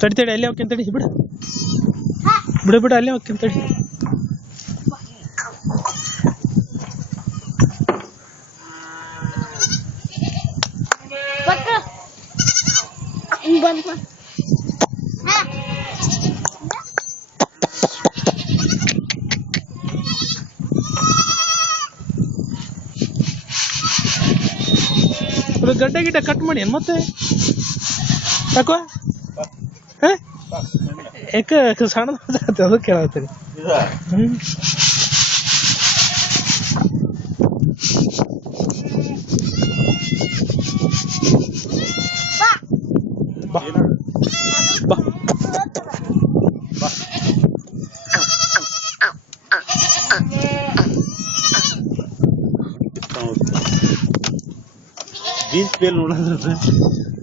ತಡಿ ತಡಿ ಅಲ್ಲೇ ಹೋಗ್ತೀನಿ ತಡಿ ಬಿಡು ಬಿಡು ಬಿಡು ಅಲ್ಲೇ ಹೋಗ್ತೀನಿ ತಡಿ ಗಡ್ಡೆ ಗಿಡ್ಡೆ ಕಟ್ ಮಾಡಿ ಏನು ಮತ್ತೆ ಯಾಕೋ ಯಾಕೆ ಸಣ್ಣ ಅದು ಕೇಳತ್ತೀರಿ ಬಾ जीन्स पेल